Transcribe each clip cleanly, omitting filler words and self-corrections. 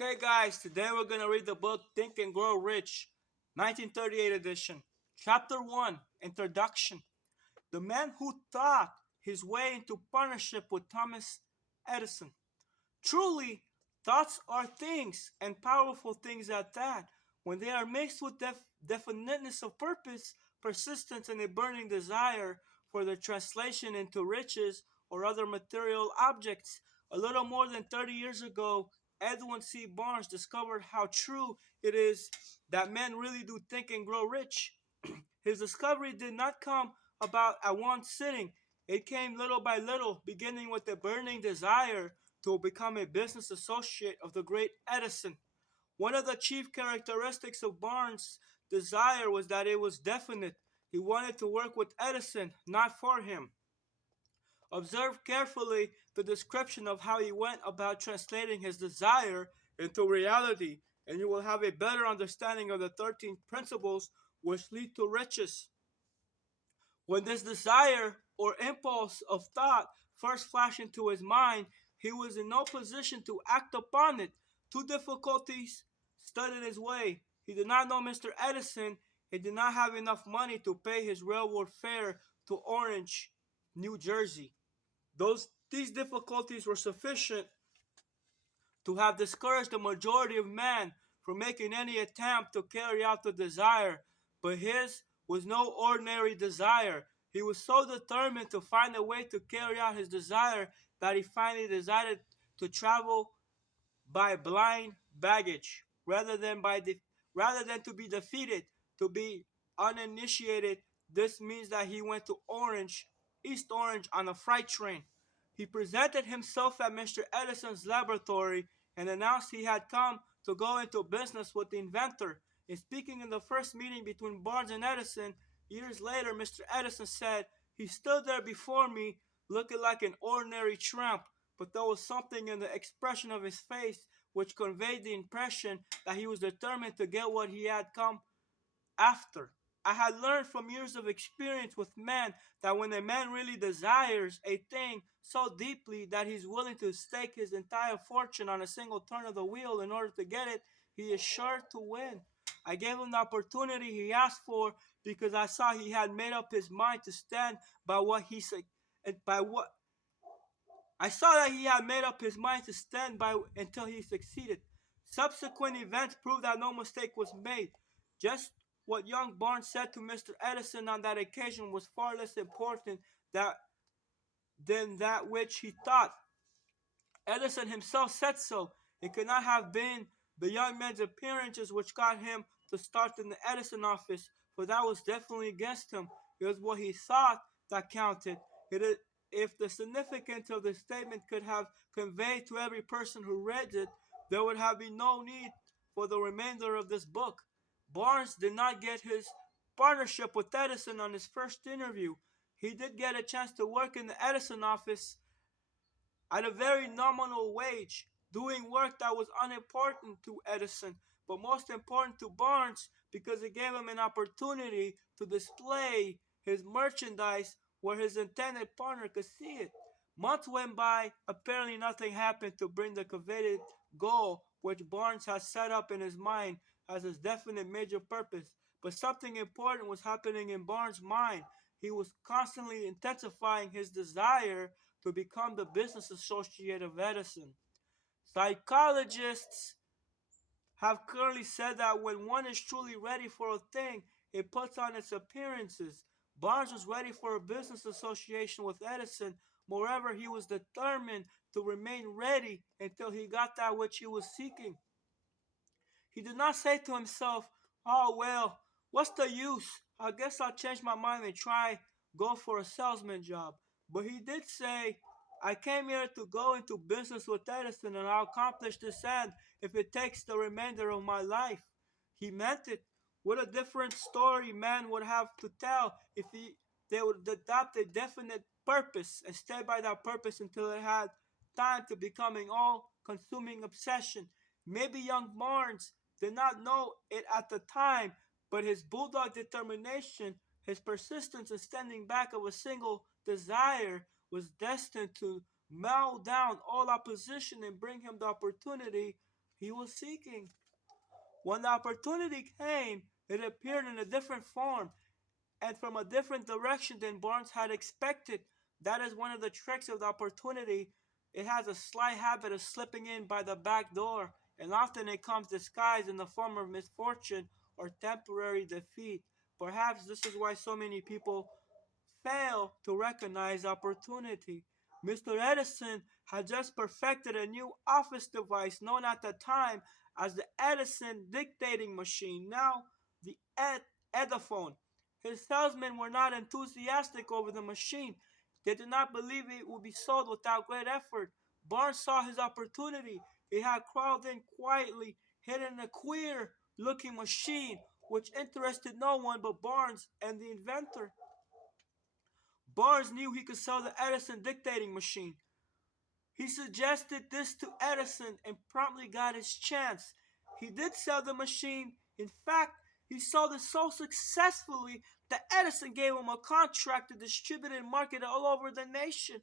Okay, guys, today we're going to read the book Think and Grow Rich, 1938 edition. Chapter 1 Introduction. The man who thought his way into partnership with Thomas Edison. Truly, thoughts are things, and powerful things at that, when they are mixed with definiteness of purpose, persistence, and a burning desire for their translation into riches or other material objects. A little more than 30 years ago, Edwin C. Barnes discovered how true it is that men really do think and grow rich. His discovery did not come about at one sitting. It came little by little, beginning with a burning desire to become a business associate of the great Edison. One of the chief characteristics of Barnes' desire was that it was definite. He wanted to work with Edison, not for him. Observe carefully the description of how he went about translating his desire into reality, and you will have a better understanding of the 13 principles which lead to riches. When this desire or impulse of thought first flashed into his mind, he was in no position to act upon it. Two difficulties stood in his way. He did not know Mr. Edison. He did not have enough money to pay his railroad fare to Orange, New Jersey. These difficulties were sufficient to have discouraged the majority of men from making any attempt to carry out the desire, but his was no ordinary desire. He was so determined to find a way to carry out his desire that he finally decided to travel by blind baggage rather than to be defeated, to be uninitiated. This means that he went to East Orange on a freight train. He presented himself at Mr. Edison's laboratory and announced he had come to go into business with the inventor. In speaking in the first meeting between Barnes and Edison, years later, Mr. Edison said, "He stood there before me looking like an ordinary tramp, but there was something in the expression of his face which conveyed the impression that he was determined to get what he had come after. I had learned from years of experience with men that when a man really desires a thing so deeply that he's willing to stake his entire fortune on a single turn of the wheel in order to get it, he is sure to win. I gave him the opportunity he asked for because I saw he had made up his mind to stand by what he said, by what I saw that he had made up his mind to stand by until he succeeded. Subsequent events proved that no mistake was made. Just what young Barnes said to Mr. Edison on that occasion was far less important than that which he thought. Edison himself said so. It could not have been the young man's appearances which got him to start in the Edison office, for that was definitely against him. It was what he thought that counted. It is, if the significance of the statement could have conveyed to every person who read it, there would have been no need for the remainder of this book. Barnes did not get his partnership with Edison on his first interview. He did get a chance to work in the Edison office at a very nominal wage, doing work that was unimportant to Edison, but most important to Barnes because it gave him an opportunity to display his merchandise where his intended partner could see it. Months went by, apparently nothing happened to bring the coveted goal which Barnes had set up in his mind as his definite major purpose. But something important was happening in Barnes' mind. He was constantly intensifying his desire to become the business associate of Edison. Psychologists have clearly said that when one is truly ready for a thing, it puts on its appearances. Barnes was ready for a business association with Edison. Moreover, he was determined to remain ready until he got that which he was seeking. He did not say to himself, "Oh, well, what's the use? I guess I'll change my mind and go for a salesman job." But he did say, "I came here to go into business with Edison and I'll accomplish this end if it takes the remainder of my life." He meant it. What a different story man would have to tell if they would adopt a definite purpose and stay by that purpose until it had time to becoming all consuming obsession. Maybe young Barnes did not know it at the time, but his bulldog determination, his persistence in standing back of a single desire, was destined to mow down all opposition and bring him the opportunity he was seeking. When the opportunity came, it appeared in a different form and from a different direction than Barnes had expected. That is one of the tricks of the opportunity. It has a sly habit of slipping in by the back door, and often it comes disguised in the form of misfortune or temporary defeat. Perhaps this is why so many people fail to recognize opportunity. Mr. Edison had just perfected a new office device known at the time as the Edison dictating machine, now the Edaphone. His salesmen were not enthusiastic over the machine. They did not believe it would be sold without great effort. Barnes saw his opportunity. He had crawled in quietly, hidden in a queer looking machine which interested no one but Barnes and the inventor. Barnes knew he could sell the Edison dictating machine. He suggested this to Edison and promptly got his chance. He did sell the machine. In fact, he sold it so successfully that Edison gave him a contract to distribute and market it all over the nation.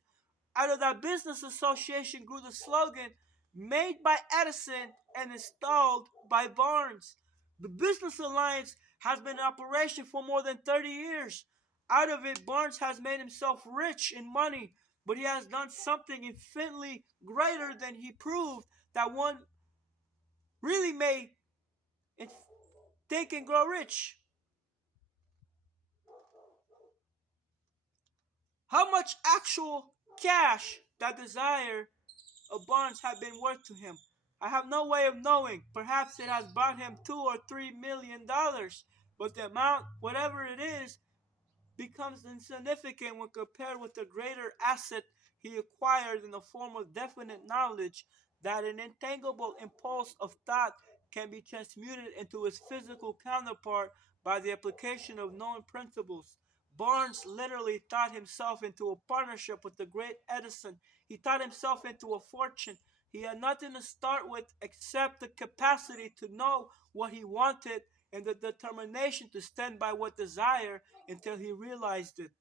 Out of that business association grew the slogan, "Made by Edison and installed by Barnes." The business alliance has been in operation for more than 30 years. Out of it, Barnes has made himself rich in money, but he has done something infinitely greater than he proved that one really may think and grow rich. How much actual cash that desire of Barnes had been worth to him? I have no way of knowing. Perhaps it has brought him $2 or $3 million, but the amount, whatever it is, becomes insignificant when compared with the greater asset he acquired in the form of definite knowledge that an intangible impulse of thought can be transmuted into its physical counterpart by the application of known principles. Barnes literally thought himself into a partnership with the great Edison. He thought himself into a fortune. He had nothing to start with except the capacity to know what he wanted and the determination to stand by what desire until he realized it.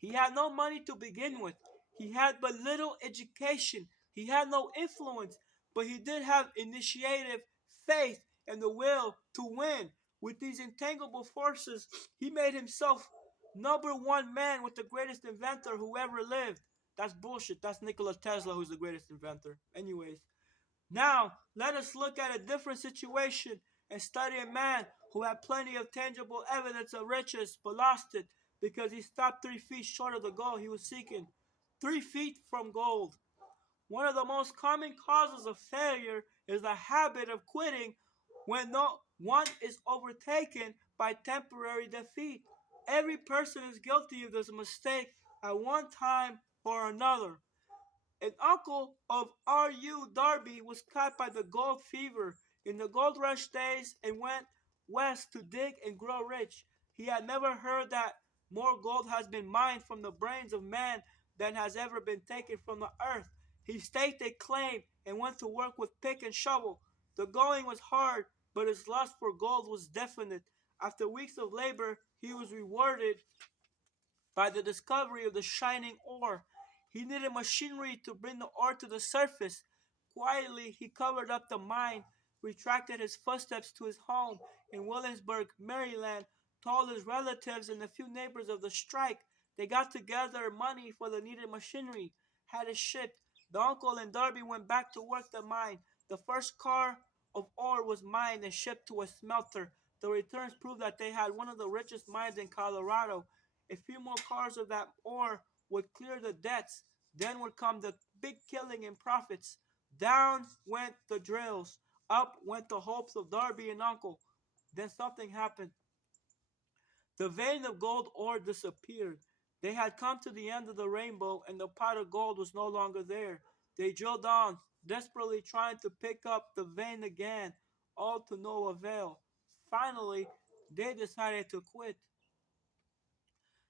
He had no money to begin with. He had but little education. He had no influence, but he did have initiative, faith, and the will to win. With these intangible forces, he made himself number one man with the greatest inventor who ever lived. That's bullshit. That's Nikola Tesla who's the greatest inventor. Anyways, now, let us look at a different situation and study a man who had plenty of tangible evidence of riches but lost it because he stopped 3 feet short of the goal he was seeking. 3 feet from gold. One of the most common causes of failure is the habit of quitting when no one is overtaken by temporary defeat. Every person is guilty of this mistake at one time or another. An uncle of R.U. Darby was caught by the gold fever in the gold rush days and went west to dig and grow rich. He had never heard that more gold has been mined from the brains of man than has ever been taken from the earth. He staked a claim and went to work with pick and shovel. The going was hard, but his lust for gold was definite. After weeks of labor, he was rewarded by the discovery of the shining ore. He needed machinery to bring the ore to the surface. Quietly, he covered up the mine, retracted his footsteps to his home in Williamsburg, Maryland, told his relatives and a few neighbors of the strike. They got together money for the needed machinery, had it shipped. The uncle and Darby went back to work the mine. The first car of ore was mined and shipped to a smelter. The returns proved that they had one of the richest mines in Colorado. A few more cars of that ore would clear the debts. Then would come the big killing and profits. Down went the drills. Up went the hopes of Darby and Uncle. Then something happened. The vein of gold ore disappeared. They had come to the end of the rainbow, and the pot of gold was no longer there. They drilled on, desperately trying to pick up the vein again, all to no avail. Finally, they decided to quit.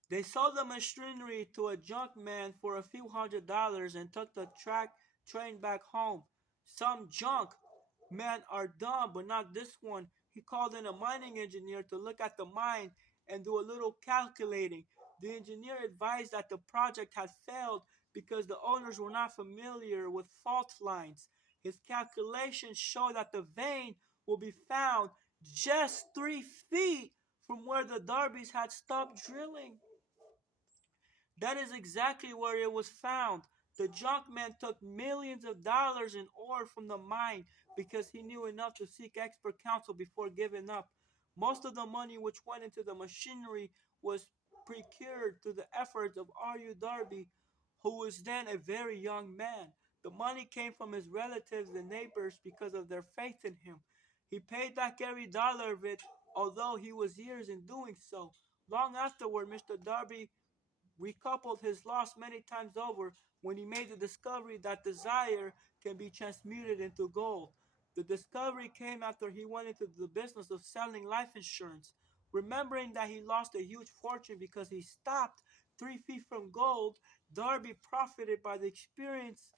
They sold the machinery to a junk man for a few $100s and took the train back home. Some junk men are dumb, but not this one. He called in a mining engineer to look at the mine and do a little calculating. The engineer advised that the project had failed because the owners were not familiar with fault lines. His calculations show that the vein will be found just 3 feet from where the Darbys had stopped drilling. That is exactly where it was found. The junkman took millions of dollars in ore from the mine because he knew enough to seek expert counsel before giving up. Most of the money which went into the machinery was procured through the efforts of R.U. Darby, who was then a very young man. The money came from his relatives and neighbors because of their faith in him. He paid back every dollar of it, although he was years in doing so. Long afterward, Mr. Darby recoupled his loss many times over when he made the discovery that desire can be transmuted into gold. The discovery came after he went into the business of selling life insurance. Remembering that he lost a huge fortune because he stopped 3 feet from gold, Darby profited by the experience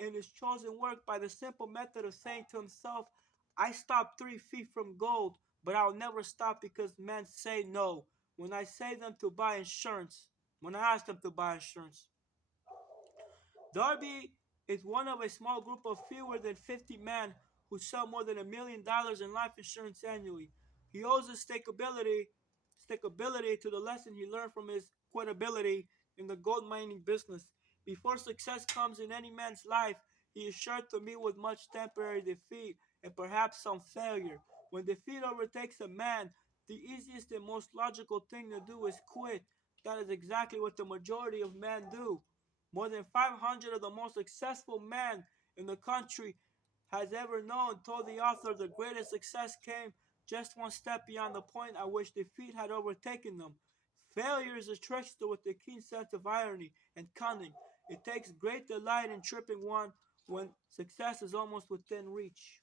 in his chosen work by the simple method of saying to himself, I stopped 3 feet from gold, but I'll never stop because men say no. When I say them to buy insurance, when I ask them to buy insurance. Darby is one of a small group of fewer than 50 men who sell more than $1 million in life insurance annually. He owes his stickability to the lesson he learned from his quitability in the gold mining business. Before success comes in any man's life, he is sure to meet with much temporary defeat and perhaps some failure. When defeat overtakes a man, the easiest and most logical thing to do is quit. That is exactly what the majority of men do. More than 500 of the most successful men in the country has ever known told the author the greatest success came just one step beyond the point at which defeat had overtaken them. Failure is a trickster with a keen sense of irony and cunning. It takes great delight in tripping one when success is almost within reach.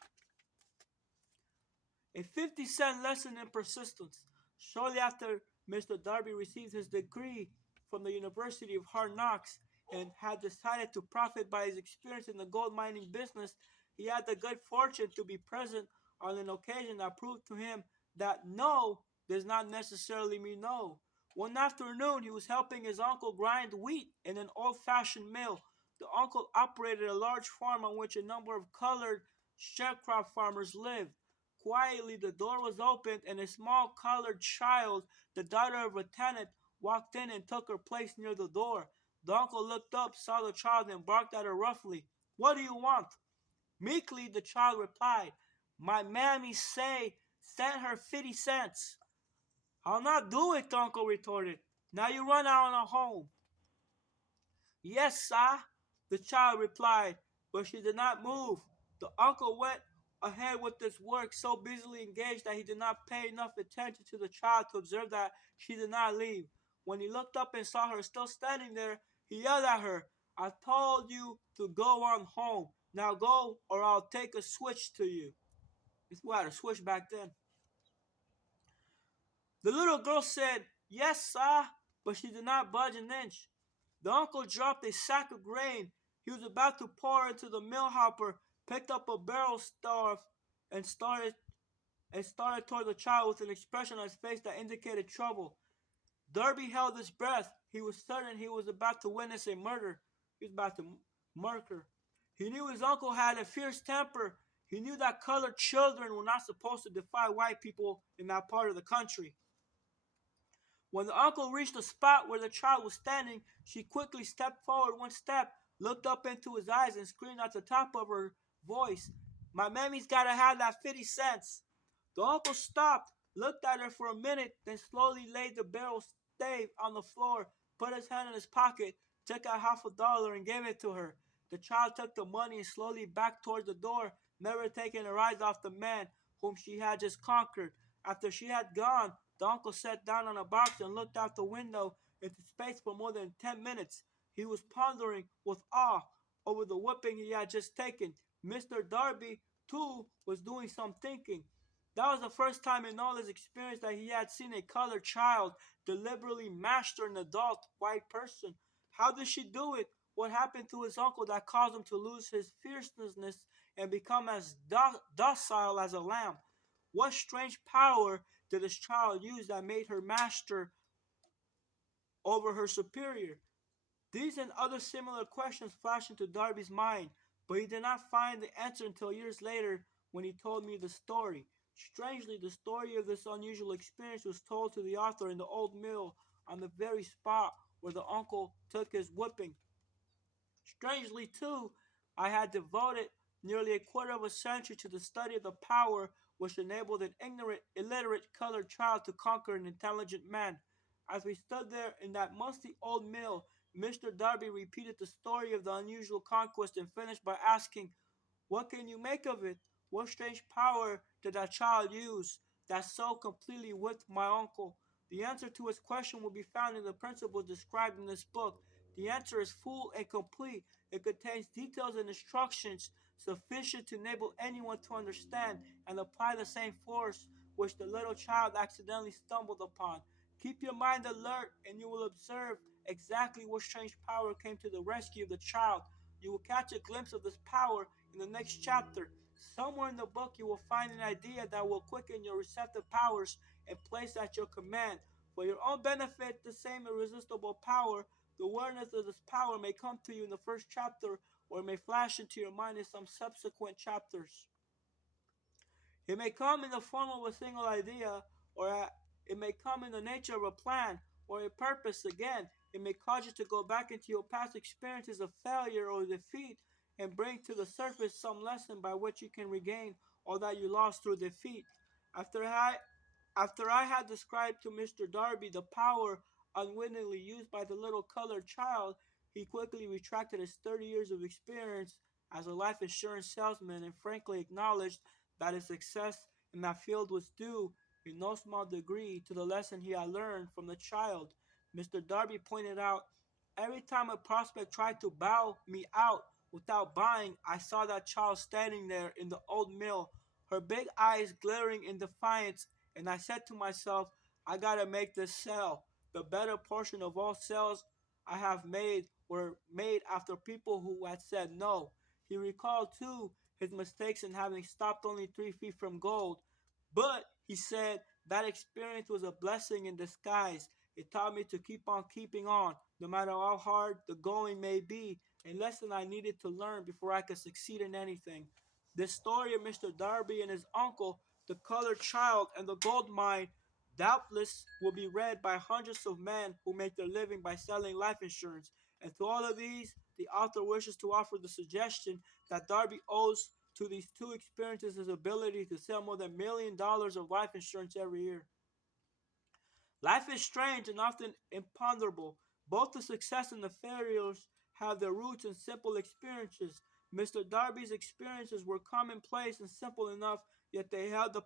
A 50-cent lesson in persistence. Shortly after Mr. Darby received his degree from the University of Hard Knocks and had decided to profit by his experience in the gold mining business, he had the good fortune to be present on an occasion that proved to him that no does not necessarily mean no. One afternoon, he was helping his uncle grind wheat in an old-fashioned mill. The uncle operated a large farm on which a number of colored sharecrop farmers lived. Quietly, the door was opened, and a small colored child, the daughter of a tenant, walked in and took her place near the door. The uncle looked up, saw the child, and barked at her roughly. What do you want? Meekly, the child replied, My mammy sent her 50 cents. I'll not do it, the uncle retorted. Now you run out on home. Yes, sir, the child replied, but she did not move. The uncle went ahead with his work, so busily engaged that he did not pay enough attention to the child to observe that she did not leave. When he looked up and saw her still standing there, he yelled at her, I told you to go on home. Now go, or I'll take a switch to you. We had a switch back then. The little girl said, Yes, sir, but she did not budge an inch. The uncle dropped a sack of grain he was about to pour into the mill hopper, picked up a barrel staff, and started toward the child with an expression on his face that indicated trouble. Darby held his breath. He was certain he was about to witness a murder. He was about to murder. He knew his uncle had a fierce temper. He knew that colored children were not supposed to defy white people in that part of the country. When the uncle reached the spot where the child was standing, she quickly stepped forward one step, looked up into his eyes, and screamed at the top of her voice, My mammy's gotta have that 50 cents. The uncle stopped, looked at her for a minute, then slowly laid the barrel stave on the floor, put his hand in his pocket, took out $50 and gave it to her. The child took the money and slowly backed towards the door, never taking her eyes off the man whom she had just conquered. After she had gone, the uncle sat down on a box and looked out the window into space for more than 10 minutes. He was pondering with awe over the whipping he had just taken. Mr. Darby, too, was doing some thinking. That was the first time in all his experience that he had seen a colored child deliberately master an adult white person. How did she do it? What happened to his uncle that caused him to lose his fierceness and become as docile as a lamb? What strange power did this child use that made her master over her superior? These and other similar questions flashed into Darby's mind. But he did not find the answer until years later when he told me the story. Strangely, the story of this unusual experience was told to the author in the old mill on the very spot where the uncle took his whipping. Strangely, too, I had devoted nearly a quarter of a century to the study of the power which enabled an ignorant, illiterate colored child to conquer an intelligent man. As we stood there in that musty old mill, Mr. Darby repeated the story of the unusual conquest and finished by asking, "What can you make of it? What strange power did that child use that so completely whipped my uncle?" The answer to his question will be found in the principles described in this book. The answer is full and complete. It contains details and instructions sufficient to enable anyone to understand and apply the same force which the little child accidentally stumbled upon. Keep your mind alert, and you will observe exactly what strange power came to the rescue of the child. You will catch a glimpse of this power in the next chapter. Somewhere in the book, you will find an idea that will quicken your receptive powers and place at your command. For your own benefit, the same irresistible power, the awareness of this power may come to you in the first chapter or it may flash into your mind in some subsequent chapters. It may come in the form of a single idea, or it may come in the nature of a plan or a purpose. Again, it may cause you to go back into your past experiences of failure or defeat and bring to the surface some lesson by which you can regain all that you lost through defeat. After I, After I had described to Mr. Darby the power unwittingly used by the little colored child, he quickly retracted his 30 years of experience as a life insurance salesman and frankly acknowledged that his success in that field was due, in no small degree, to the lesson he had learned from the child. Mr. Darby pointed out, "Every time a prospect tried to bow me out without buying, I saw that child standing there in the old mill, her big eyes glittering in defiance, and I said to myself, I gotta make this sell. The better portion of all sales I have made were made after people who had said no." He recalled, too, his mistakes in having stopped only 3 feet from gold. But, he said, that experience was a blessing in disguise. It taught me to keep on keeping on, no matter how hard the going may be, a lesson I needed to learn before I could succeed in anything. This story of Mr. Darby and his uncle, the colored child, and the gold mine doubtless will be read by hundreds of men who make their living by selling life insurance. And to all of these, the author wishes to offer the suggestion that Darby owes to these two experiences his ability to sell more than $1 million of life insurance every year. Life is strange and often imponderable. Both the success and the failures have their roots in simple experiences. Mr. Darby's experiences were commonplace and simple enough, yet they held the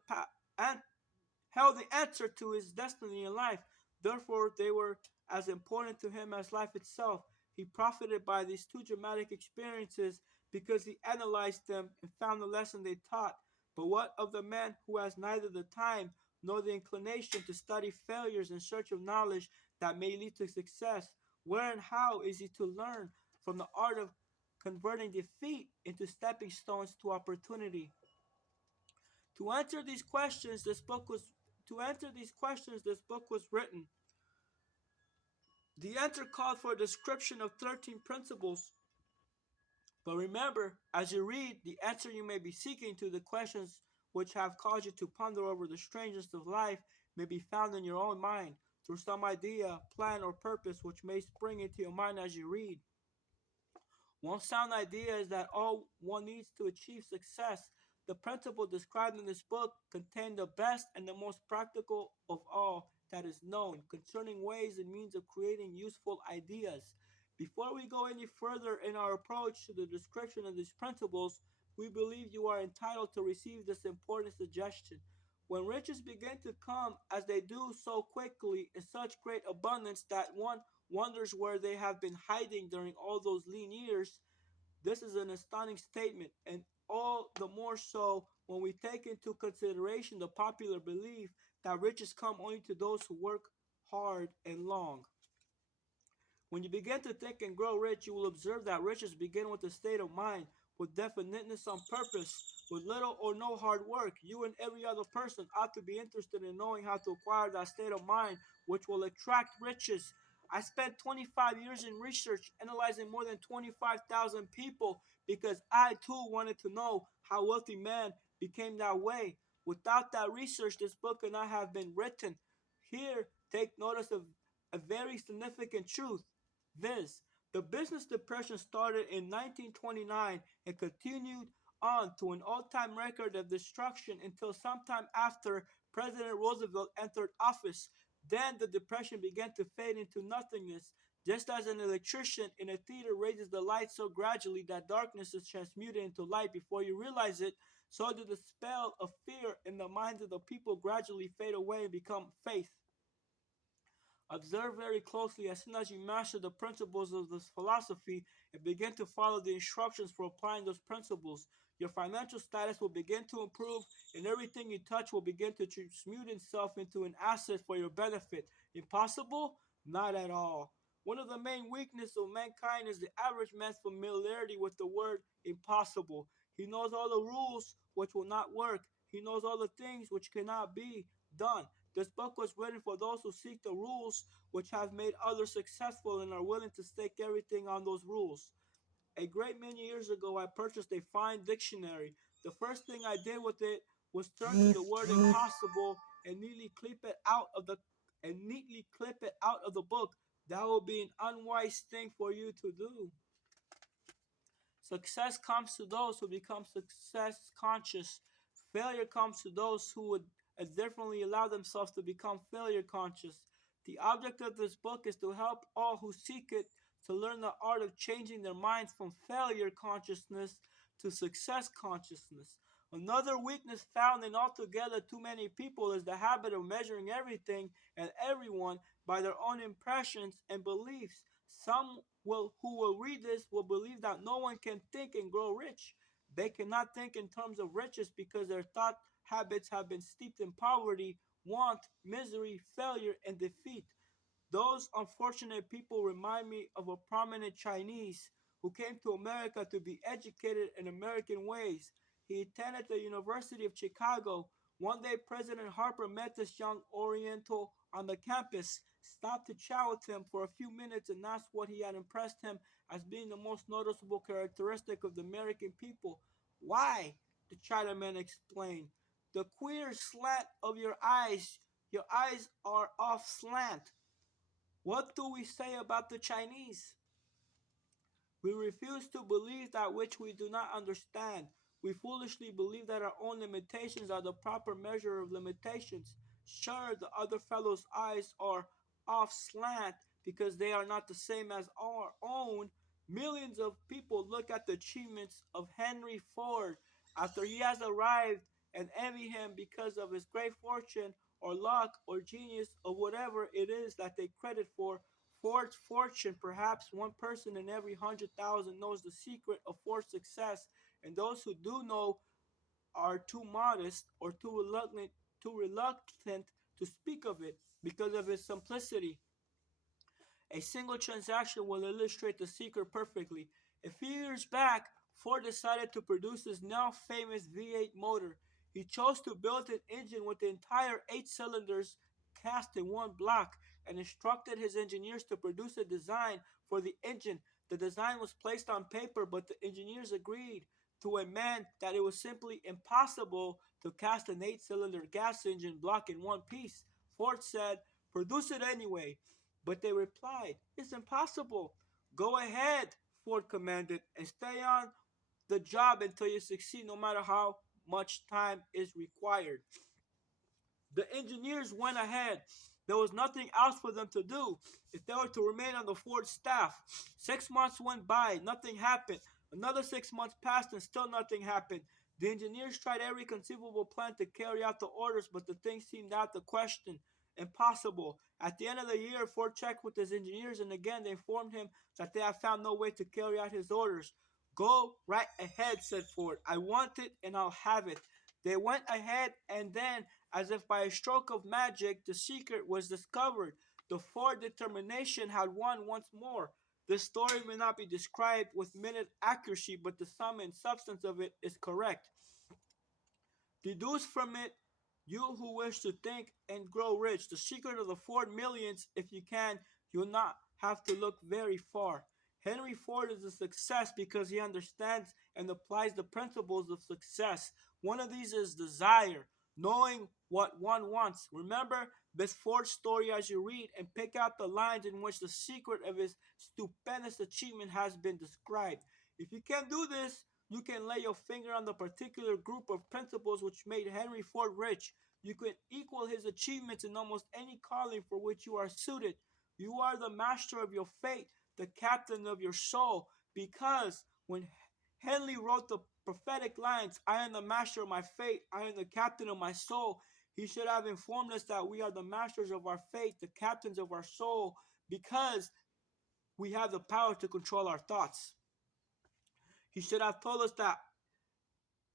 answer to his destiny in life. Therefore, they were as important to him as life itself. He profited by these two dramatic experiences because he analyzed them and found the lesson they taught. But what of the man who has neither the time nor the inclination to study failures in search of knowledge that may lead to success? Where and how is he to learn from the art of converting defeat into stepping stones to opportunity? To answer these questions, this book was written. The answer called for a description of 13 principles. But remember, as you read, the answer you may be seeking to the questions which have caused you to ponder over the strangeness of life may be found in your own mind through some idea, plan, or purpose which may spring into your mind as you read. One sound idea is that all one needs to achieve success. The principle described in this book contain the best and the most practical of all that is known concerning ways and means of creating useful ideas. Before we go any further in our approach to the description of these principles, we believe you are entitled to receive this important suggestion. When riches begin to come, as they do so quickly in such great abundance that one wonders where they have been hiding during all those lean years, this is an astounding statement, and all the more so when we take into consideration the popular belief that riches come only to those who work hard and long. When you begin to think and grow rich, you will observe that riches begin with a state of mind, with definiteness on purpose, with little or no hard work. You and every other person ought to be interested in knowing how to acquire that state of mind which will attract riches. I spent 25 years in research, analyzing more than 25,000 people because I too wanted to know how wealthy man became that way. Without that research, this book could not have been written. Here, take notice of a very significant truth. This, the business depression started in 1929 and continued on to an all-time record of destruction until sometime after President Roosevelt entered office. Then the depression began to fade into nothingness, just as an electrician in a theater raises the light so gradually that darkness is transmuted into light before you realize it, so did the spell of fear in the minds of the people gradually fade away and become faith. Observe very closely. As soon as you master the principles of this philosophy and begin to follow the instructions for applying those principles, your financial status will begin to improve and everything you touch will begin to transmute itself into an asset for your benefit. Impossible? Not at all. One of the main weaknesses of mankind is the average man's familiarity with the word impossible. He knows all the rules which will not work. He knows all the things which cannot be done. This book was written for those who seek the rules which have made others successful and are willing to stake everything on those rules. A great many years ago, I purchased a fine dictionary. The first thing I did with it was turn to the word impossible and neatly clip it out of the book. That would be an unwise thing for you to do. Success comes to those who become success conscious. Failure comes to those who would indifferently allow themselves to become failure conscious. The object of this book is to help all who seek it to learn the art of changing their minds from failure consciousness to success consciousness. Another weakness found in altogether too many people is the habit of measuring everything and everyone by their own impressions and beliefs. Who will read this will believe that no one can think and grow rich. They cannot think in terms of riches because their thought habits have been steeped in poverty, want, misery, failure, and defeat. Those unfortunate people remind me of a prominent Chinese who came to America to be educated in American ways. He attended the University of Chicago. One day, President Harper met this young Oriental on the campus, stopped to chat with him for a few minutes, and asked what he had impressed him as being the most noticeable characteristic of the American people. Why? The Chinaman explained. The queer slant of your eyes. Your eyes are off slant. What do we say about the Chinese? We refuse to believe that which we do not understand. We foolishly believe that our own limitations are the proper measure of limitations. Sure, the other fellow's eyes are off slant because they are not the same as our own. Millions of people look at the achievements of Henry Ford after he has arrived and envy him because of his great fortune or luck or genius or whatever it is that they credit for Ford's fortune. Perhaps one person in every 100,000 knows the secret of Ford's success, and those who do know are too modest or too reluctant to speak of it because of its simplicity. A single transaction will illustrate the secret perfectly. A few years back, Ford decided to produce his now famous V8 motor. He chose to build an engine with the entire 8 cylinders cast in one block and instructed his engineers to produce a design for the engine. The design was placed on paper, but the engineers agreed to a man that it was simply impossible to cast an 8 cylinder gas engine block in one piece. Ford said, "Produce it anyway." But they replied, "It's impossible." "Go ahead," Ford commanded, "and stay on the job until you succeed, no matter how much time is required." The engineers went ahead. There was nothing else for them to do if they were to remain on the Ford staff. 6 months went by, nothing happened. Another 6 months passed and still nothing happened. The engineers tried every conceivable plan to carry out the orders, but the thing seemed out of the question. Impossible. At the end of the year, Ford checked with his engineers, and again they informed him that they had found no way to carry out his orders. "Go right ahead," said Ford. "I want it and I'll have it." They went ahead, and then, as if by a stroke of magic, the secret was discovered. The Ford determination had won once more. This story may not be described with minute accuracy, but the sum and substance of it is correct. Deduce from it, you who wish to think and grow rich, the secret of the Ford millions. If you can, you'll not have to look very far. Henry Ford is a success because he understands and applies the principles of success. One of these is desire, knowing what one wants. Remember Miss Ford's story as you read and pick out the lines in which the secret of his stupendous achievement has been described. If you can do this, you can lay your finger on the particular group of principles which made Henry Ford rich. You can equal his achievements in almost any calling for which you are suited. You are the master of your fate, the captain of your soul, because when Henley wrote the prophetic lines, I am the master of my fate, I am the captain of my soul, he should have informed us that we are the masters of our fate, the captains of our soul, because we have the power to control our thoughts. He should have told us that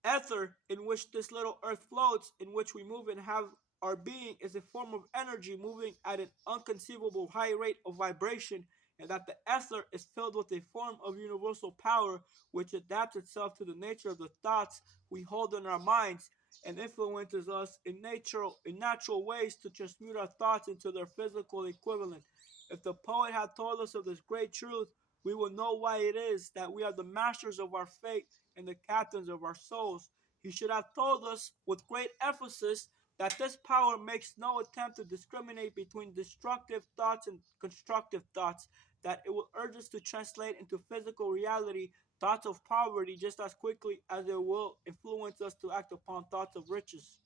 ether in which this little earth floats, in which we move and have our being, is a form of energy moving at an unconceivable high rate of vibration, and that the ether is filled with a form of universal power which adapts itself to the nature of the thoughts we hold in our minds and influences us in natural ways to transmute our thoughts into their physical equivalent. If the poet had told us of this great truth, we will know why it is that we are the masters of our fate and the captains of our souls. He should have told us with great emphasis that this power makes no attempt to discriminate between destructive thoughts and constructive thoughts, that it will urge us to translate into physical reality thoughts of poverty just as quickly as it will influence us to act upon thoughts of riches.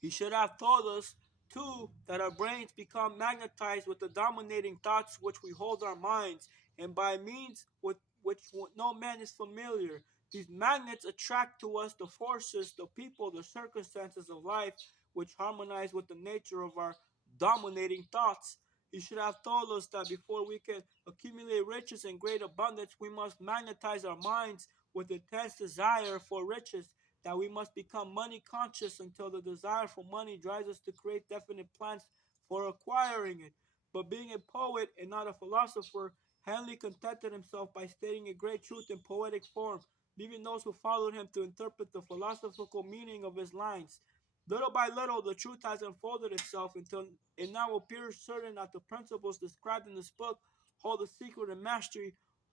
He should have told us, too, that our brains become magnetized with the dominating thoughts which we hold in our minds, and by means with which no man is familiar. These magnets attract to us the forces, the people, the circumstances of life which harmonize with the nature of our dominating thoughts. He should have told us that before we can accumulate riches in great abundance, we must magnetize our minds with intense desire for riches, that we must become money conscious until the desire for money drives us to create definite plans for acquiring it. But being a poet and not a philosopher, Henley contented himself by stating a great truth in poetic form, leaving those who followed him to interpret the philosophical meaning of his lines. Little by little, the truth has unfolded itself until it now appears certain that the principles described in this book hold the secret and mastery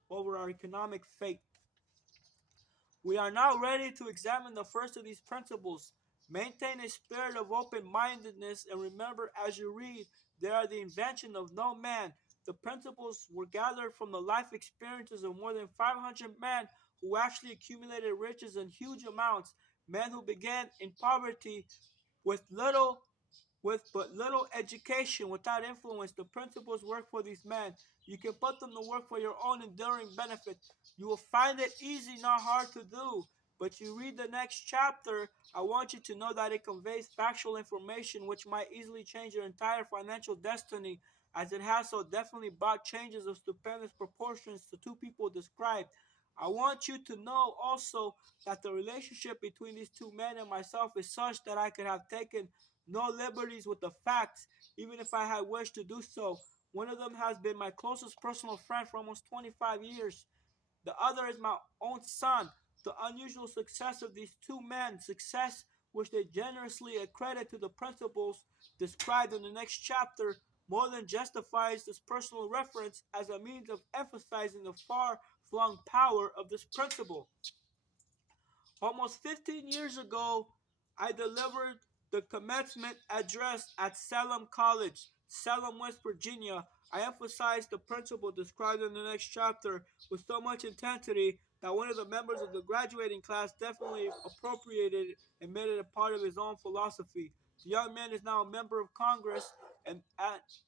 over our economic fate. We are now ready to examine the first of these principles. Maintain a spirit of open mindedness and remember as you read, they are the invention of no man. The principles were gathered from the life experiences of more than 500 men who actually accumulated riches in huge amounts, men who began in poverty with little with but little education, without influence. The principles work for these men. You can put them to work for your own enduring benefit. You will find it easy, not hard to do. But you read the next chapter, I want you to know that it conveys factual information which might easily change your entire financial destiny, as it has so definitely brought changes of stupendous proportions to two people described. I want you to know also that the relationship between these two men and myself is such that I could have taken no liberties with the facts, even if I had wished to do so. One of them has been my closest personal friend for almost 25 years. The other is my own son. The unusual success of these two men, success which they generously accredit to the principles described in the next chapter, more than justifies this personal reference as a means of emphasizing the far flung power of this principle. Almost 15 years ago, I delivered the commencement address at Salem College, Salem, West Virginia. I emphasized the principle described in the next chapter with so much intensity that one of the members of the graduating class definitely appropriated it and made it a part of his own philosophy. The young man is now a member of Congress and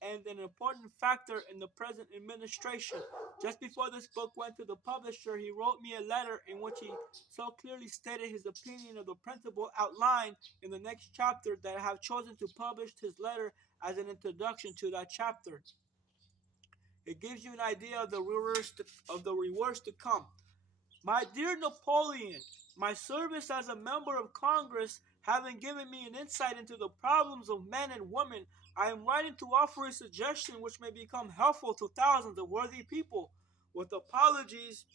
an important factor in the present administration. Just before this book went to the publisher, he wrote me a letter in which he so clearly stated his opinion of the principle outlined in the next chapter that I have chosen to publish his letter as an introduction to that chapter. It gives you an idea of the rewards to come. My dear Napoleon, my service as a member of Congress having given me an insight into the problems of men and women, I am writing to offer a suggestion which may become helpful to thousands of worthy people. With apologies,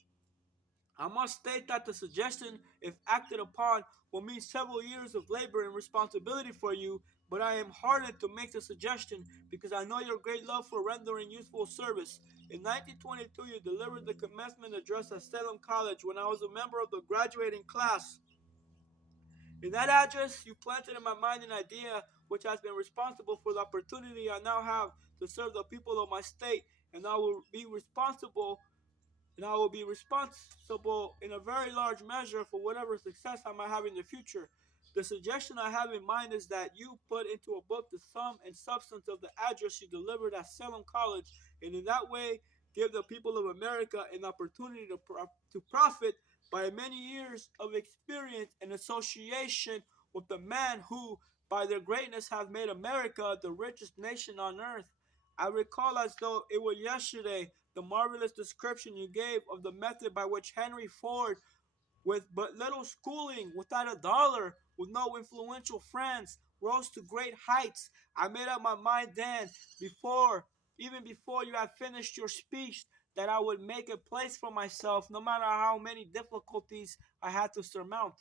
I must state that the suggestion, if acted upon, will mean several years of labor and responsibility for you, but I am heartened to make the suggestion because I know your great love for rendering useful service. In 1922, you delivered the commencement address at Salem College when I was a member of the graduating class. In that address, you planted in my mind an idea which has been responsible for the opportunity I now have to serve the people of my state, and I will be responsible in a very large measure for whatever success I might have in the future. The suggestion I have in mind is that you put into a book the sum and substance of the address you delivered at Salem College, and in that way give the people of America an opportunity to profit by many years of experience and association with the man who, by their greatness, have made America the richest nation on earth. I recall as though it were yesterday the marvelous description you gave of the method by which Henry Ford, with but little schooling, without a dollar, with no influential friends, rose to great heights. I made up my mind then, even before you had finished your speech, that I would make a place for myself, no matter how many difficulties I had to surmount.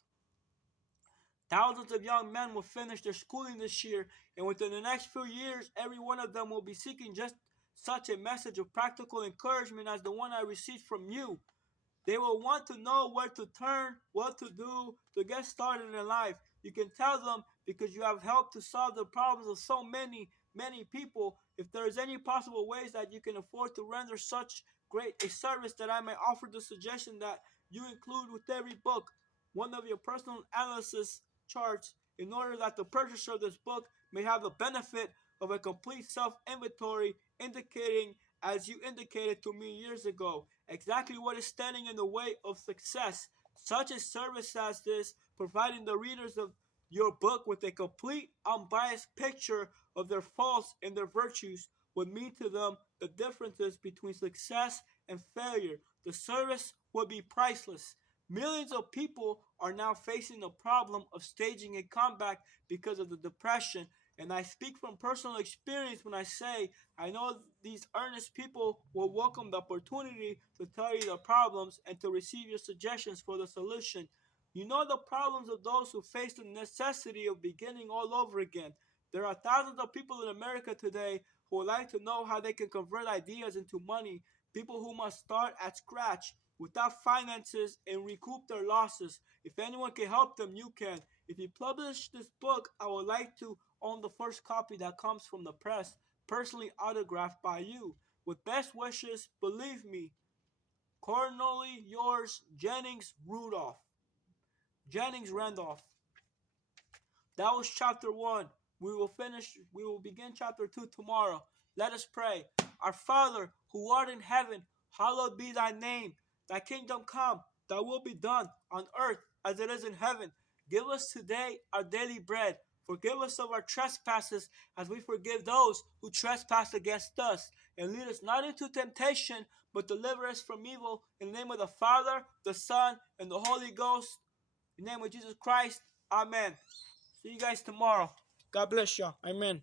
Thousands of young men will finish their schooling this year, and within the next few years, every one of them will be seeking just such a message of practical encouragement as the one I received from you. They will want to know where to turn, what to do to get started in life. You can tell them because you have helped to solve the problems of so many, many people. If there is any possible ways that you can afford to render such great a service, that I may offer the suggestion that you include with every book one of your personal analysis charts in order that the purchaser of this book may have the benefit of a complete self-inventory indicating, as you indicated to me years ago, exactly what is standing in the way of success. Such a service as this, providing the readers of your book with a complete, unbiased picture of their faults and their virtues, would mean to them the differences between success and failure. The service would be priceless. Millions of people are now facing the problem of staging a comeback because of the depression, and I speak from personal experience when I say I know these earnest people will welcome the opportunity to tell you the problems and to receive your suggestions for the solution. You know the problems of those who face the necessity of beginning all over again. There are thousands of people in America today who would like to know how they can convert ideas into money, people who must start at scratch without finances and recoup their losses. If anyone can help them, you can. If you publish this book, I would like to own the first copy that comes from the press, personally autographed by you. With best wishes, believe me, cordially yours, Jennings Randolph. That was chapter 1. We will begin chapter 2 tomorrow. Let us pray. Our Father, who art in heaven, hallowed be thy name. Thy kingdom come, thy will be done on earth as it is in heaven. Give us today our daily bread. Forgive us of our trespasses as we forgive those who trespass against us. And lead us not into temptation, but deliver us from evil. In the name of the Father, the Son, and the Holy Ghost. In the name of Jesus Christ. Amen. See you guys tomorrow. God bless you. Amen.